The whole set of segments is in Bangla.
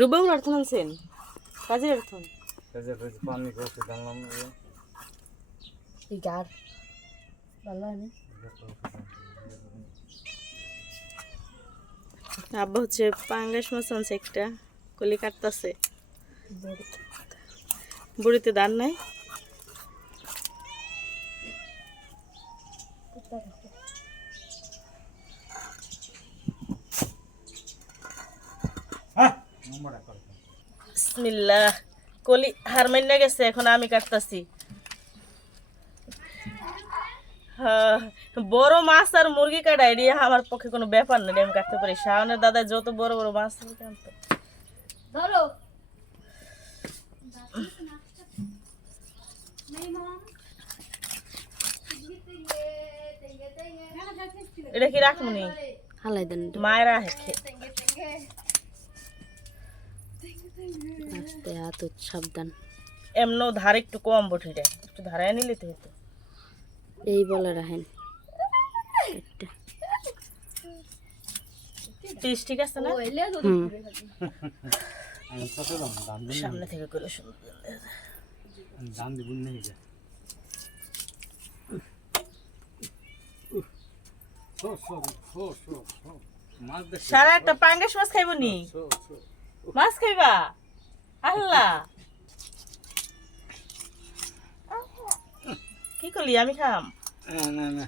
রুবাউল অর্থন আনছেন কাজের পানি জানলাম। এই গার। ভালো আব্বা হচ্ছে পাঙ্গাস মাছ আনছে একটা কলি কাটতাছে। বুড়িতে দান নাই নম্বরটা কর। বিসমিল্লাহ। কলি হার মাইনা গেছে এখন আমি কাটতাছি। হ্যাঁ, বড় মাছ আর মুরগি কাটা আমার পক্ষে কোনো ব্যাপার না আমি কাটতে পারি। শাওনের দাদা যত বড় বড় মাছ। ধরো। এটা কি রাখমুনি হালাই দেন। মায়েরা হেখে। আস্তে হাত সাবধান। এমনও ধার একটু কম বঠিটা একটু ধারায় নিলে তো হতো। এই বলে রাখেন একটা। ঠিক আছে না? সামনে থেকে করে দাম সারা একটা পাঙ্গাস মাছ খাইব নি? সো সো মাছ খাইবা? আল্লাহ। কি করলি? আমি খাম। না না। না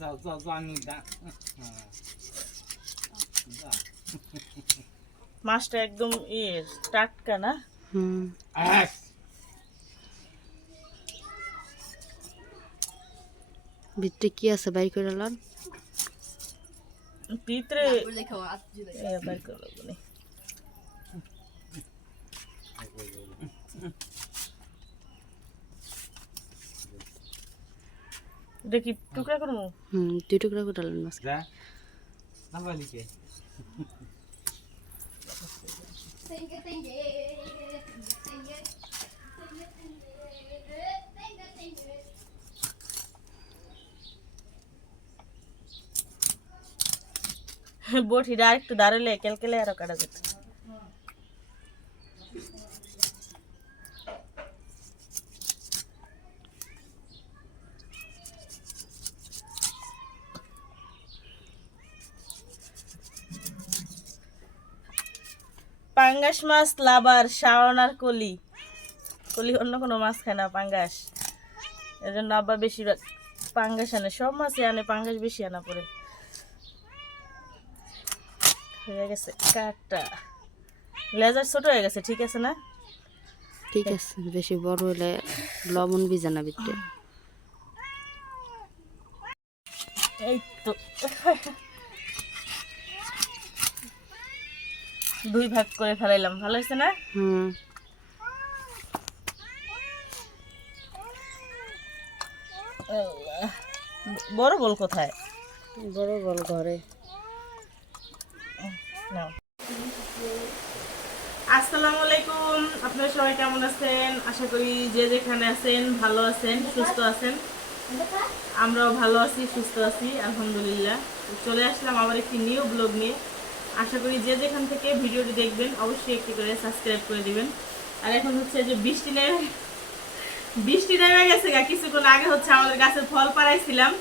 যাও যাও যাও আমি দা হ্যাঁ। যাও। মাছটা একদম ইয়ে টাটকা না? হুম। ভিতরে কি আছে? বাই করে লন। ভিতরে এ, বের করে লাগবো নি। এটা কি টুকরা করব হুম দুই টুকরা করে লন মাছ যা নামালি কে বটিটা একটু দাঁড়ালে কেলকেলে আরও কাটা যেত পাঙ্গাস মাছ লাবার শাওন আর কলি। কলি অন্য কোনো মাছ খায় না, পাঙ্গাস। এর জন্য আব্বা বেশিরভাগ পাঙ্গাস আনে, সব মাছই আনে, পাঙ্গাস বেশি আনা পড়ে হয়ে গেছে কাটা। লেজার ছোট হয়ে গেছে ঠিক আছে না? ঠিক আছে বেশি বড় হলে লবণ ভিজে না ভিতরে। এই তো। দুই ভাগ করে ফেলাইলাম ভালো হয়েছে না? হুম। বড় বল কোথায়? বড় বল ঘরে। নাও। আসসালামু আলাইকুম। আপনারা সবাই কেমন আছেন? আশা করি যে যেখানে আছেন ভালো আছেন, সুস্থ আছেন। আমরাও ভালো আছি, সুস্থ আছি, আলহামদুলিল্লাহ। চলে আসলাম আবার একটি নিউ ব্লগ নিয়ে। আশা করি যে যেখান থেকে ভিডিওটি দেখবেন, অবশ্যই একটি করে সাবস্ক্রাইব করে দিবেন। আর এখন হচ্ছে যে বৃষ্টি নেমে বৃষ্টি নেমে গেছে কিছুক্ষণ আগে হচ্ছে আমাদের গাছের ফল পাড়াইছিলাম।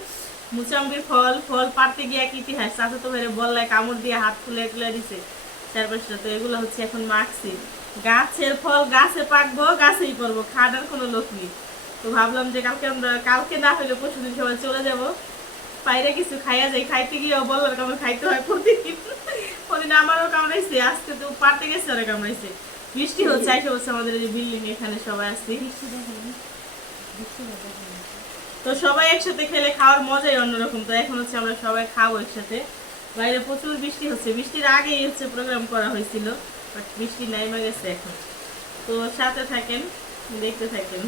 মুচাম্বির ফল ফল পাড়তে গিয়ে এক ইতিহাস চাচা তো ভাইরে বললায় কামড় দিয়ে হাত খুলে খুলে দিছে। চারপাশটা তো এগুলো হচ্ছে এখন মাখছি। গাছের ফল গাছে পাকবো, গাছেই পড়ব খাওয়ার কোনো লোক নেই। তো ভাবলাম যে কালকে আমরা, কালকে না হলে পরশু সবাই চলে যাব। বাইরে কিছু খাইয়া যাই। খাইতে গিয়ে বলল কেমন খাইতে হয় প্রতিদিন। প্রতিদিন আমারও কামড়াইছে, আজকে তো পারতে গেছে ওরা কামড়াইছে। বৃষ্টি হচ্ছে, আইসে হচ্ছে আমাদের এই বিল্ডিং এখানে সবাই আসছি তো সবাই একসাথে খেলে খাওয়ার মজাই অন্যরকম। তো এখন হচ্ছে আমরা সবাই খাব একসাথে। বাইরে প্রচুর বৃষ্টি হচ্ছে। বৃষ্টির আগেই হচ্ছে প্রোগ্রাম করা হয়েছিল বাট বৃষ্টি নাইমা গেছে এখন। তো সাথে থাকেন দেখতে থাকেন।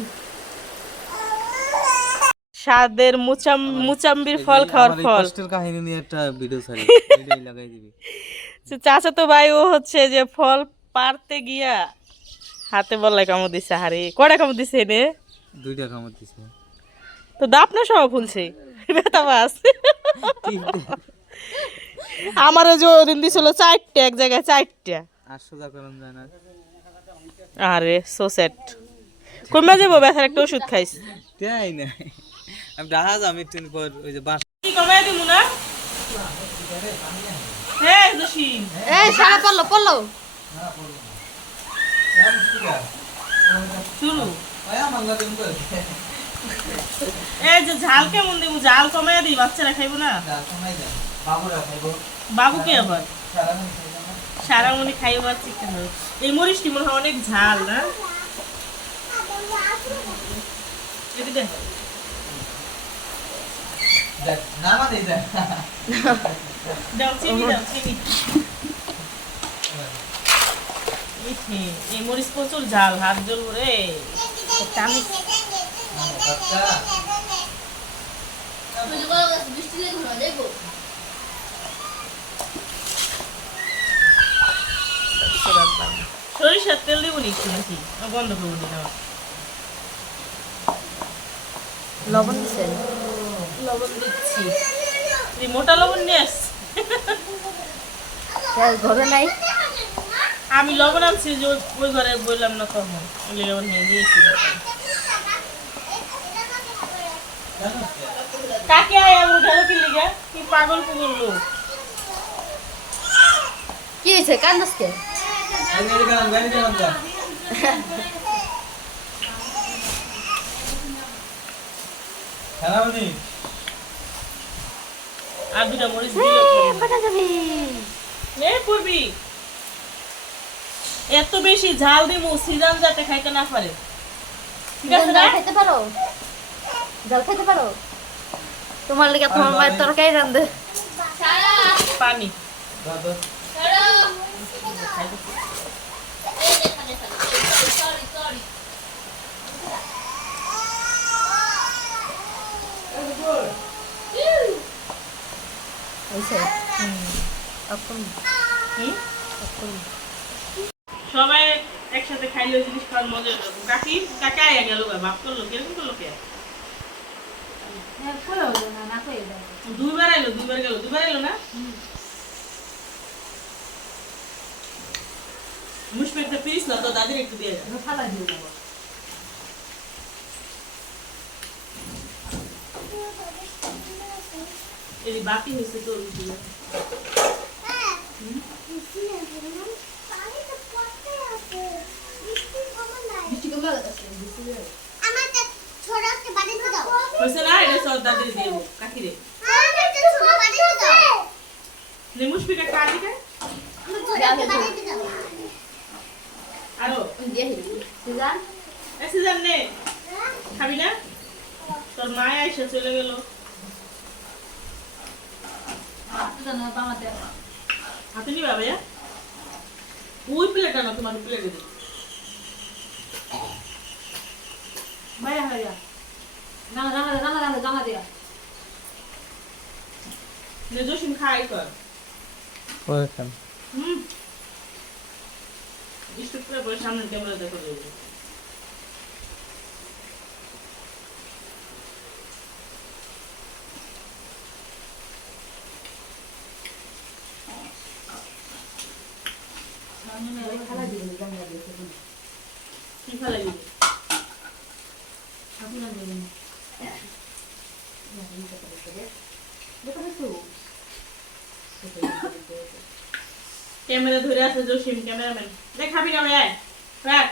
স্বাদের মুচাম মুচাম্বির ফল খাওয়ার ফল। কষ্টের কাহিনী নিয়ে একটা ভিডিও ছাড়ি। এটাই লাগাই দিবি। চাচা তো ভাই ও হচ্ছে যে ফল পারতে গিয়া হাতে বললাই কামড় দিছে। হারে কটা কামড় দিছে রে দুইটা কামড় দিছে। তো দাপ না সব ফুলছে ব্যথা আমারও যে ওদিন দিছিল চারটে এক জায়গায় চারটে। আর সোজা করুন যায় না। আরে সো স্যাড কমে যাব? ব্যথার একটা ওষুধ খাইস। তাই না আমি ডাহা যাম একটু পর ওই যে বাস কি কমে না? এই সারা পড়ল পড়ল। শুরু এই যে ঝাল কেমন দিমু ঝাল কমে দিই বাচ্চারা খাইবো না? বাবু কি আবার? সারামণি খাইবো আর চিকেন হবে এই মরিচটি মনে হয় অনেক ঝাল না? এই মরিচ প্রচুর ঝাল হাত জ্বলবো রে একটা আমি সরিষার তেল দিব নি একটু নাকি বন্ধ করব আবার লবণ লবণ দিচ্ছি। মোটা লবণ নিয়ে আসছি ঘরে নাই? আমি লবণ আনছি যে ওই- ওই ঘরে বললাম না তখন লবণ নিয়ে নিয়েছি কাকে আয় গেল কি লিগা? কি পাগল পুগল লোক? কি হয়েছে? কান্দাসকে আর দুটা মরিচ দিয়ে ফাটা যাবে। নে পড়বি। এত বেশি ঝাল দিমু সিজন যাতে খাইতে না পারে। ঠিক আছে না? খেতে পারো? জাল খেতে পারো? তোমার লিগে তোমার মায়ের তরকারি রান্ধে। পানি? সবাই একসাথে খাইলে জিনিস খাওয়ার মজা কাকি কাকা আয়া গেল বাপ করল কীরকম করল কে? দুইবার আইলো দুইবার গেল দুইবার আইলো না মুশফিকটা তো দাদির একটু দিয়ে যা এই বাকি হয়েছে তো দিয়ে। হয়েছে না এটা সব দাদির দিয়ে দেবো কাকি রে নে মুশফিক একটা আদি খায় আরও এসে নে খাবি না তোর মায় আইসা চলে গেল হাতে নিবা ভাইয়া ওই প্লেট আনো তোমার প্লেটে দিই ভাইয়া ভাইয়া নে জসিম খাই কর হুম স্টুপ করে পরে সামনে ক্যামেরা দেখো দেবো কি ফেলাই দিবি ক্যামেরা ধরে আছে জসিম ক্যামেরাম্যান। দেখ খাবি না ভাই রাখ।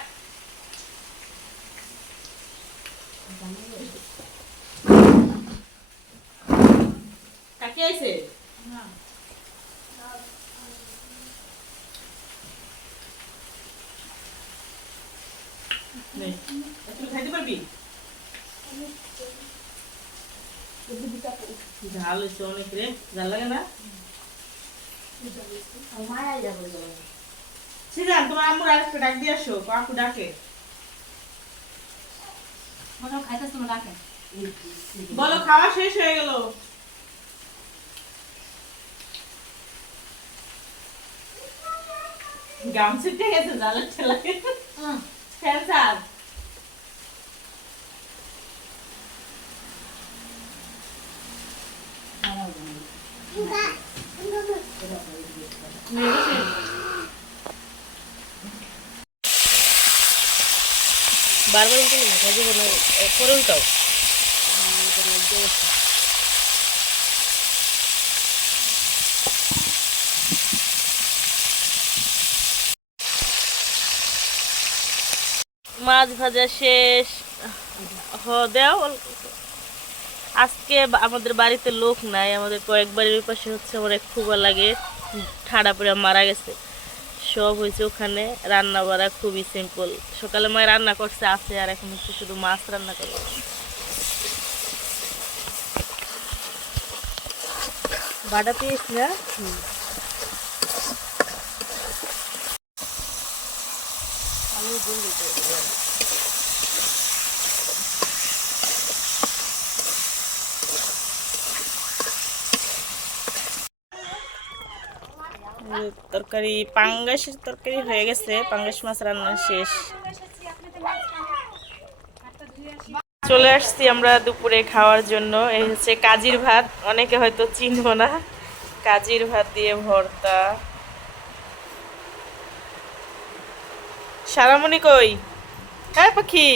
কাকে আইছে? খাইতে পারবি? ঝাল হয়েছে অনেক রে। ঝাল লাগে না? সিজান তোমার আম্মুর আরেকটা ডাক দিয়ে আসো কাকু ডাকে। বলো খাওয়া শেষ হয়ে গেল। গাম ছিটে গেছে জালের ঠেলায়। ক্যান্সার বারবার উল্টে না কাজে বলো পরে উল্টাও মাছ ভাজা শেষ। হ, দেও। আজকে আমাদের বাড়িতে লোক নাই, আমাদের কয়েক বাড়ির ওই পাশে হচ্ছে আমার এক খুবা লাগে, ঠাড়া পড়ে মারা গেছে। সব হয়েছে ওখানে। রান্না বাড়া খুবই সিম্পল সকালে মায়ের রান্না করছে, আছে আর এখন হচ্ছে শুধু মাছ রান্না করব। বাটা পিস না? এই তরকারি, পাঙ্গাসের তরকারি হয়ে গেছে। পাঙ্গাস মাছ রান্না শেষ। চলে আসছি আমরা দুপুরে খাওয়ার জন্য। এই হচ্ছে কাজির ভাত। অনেকে হয়তো চিনবো না। কাজির ভাত দিয়ে ভর্তা। সারামণি কই? হ্যাঁ পাখি।